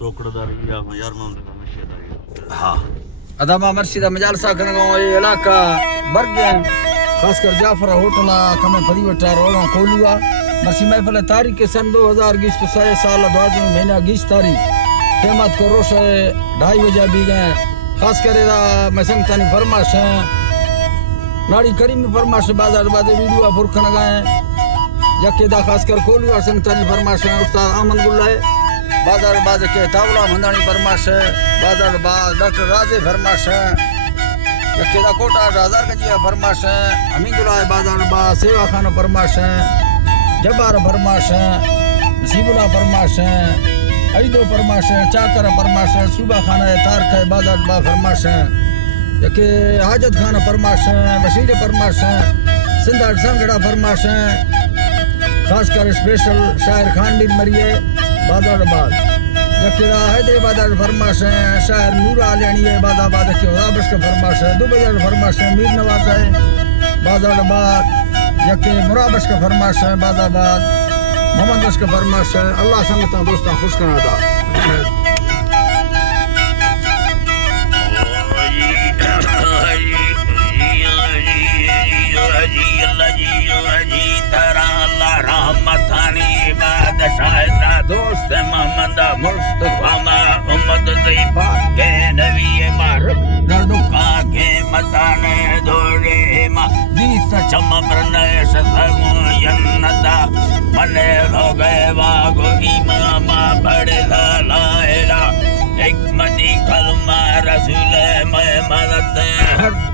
سوکڑداری یا یار محمد مرشداری ہاں ادامہ مرشدہ مجالسہ کرنگا یہ علاقہ برگ ہیں خاص کر جعفر ہوٹل کمیں پری وٹا روگاں کھولوا مرسی محفل تاریخ سن 2020 سال 12 مہینہ 20 تاریخ قیمت کو روش 2:30 بجے بھی گئے خاص کر میں سنگتانی فرماش ہیں ناڑی کریم فرماش بازار بازے ویڈیو فرکھن گئے یکی دا خاص کر کھولوا سنگتانی فرماش ہیں استاد احمد گلائے بازار باز کے تاولا مندانی فرماش ہے بازار باز ڈاکٹر راضی فرماش ہے یکی دا کوٹا ہزار گجی فرماش ہے حمید اللہ بازار باز سیوا خان فرماش ہے جبار فرماش ہے نصیب اللہ فرماش ہے عیدو فرماش ہے چاکر فرماش ہے صوبہ خانہ تارک ہے بازار باز فرماش ہے یکی حاجت خان فرماش ہے بشیر فرماش ہے سندھا سنگڑا فرماش ہے خاص کر اسپیشل شاعر خان دین مریے بازار باز یکی حیدرآباد فرماش ہے شاعر نورا علینی ہے بازار باز یکی رابش کا فرماش ہے دبئی فرماش ہے میر نواز ہے بازار باز یکی مرابش کا فرماش ہے بازار باز محمد بش کا فرماش ہے اللہ سنگتا دوستان خوش کرنا تھا دوست محمد مصطفیٰ محمد ضیفہ کے نبی معرف دردکا کے متانے دورے ما دیس چم برنے سسگو یندا منے ہو گئے واگو امام بڑے لا الہ حکمتی کلمہ رسول محمد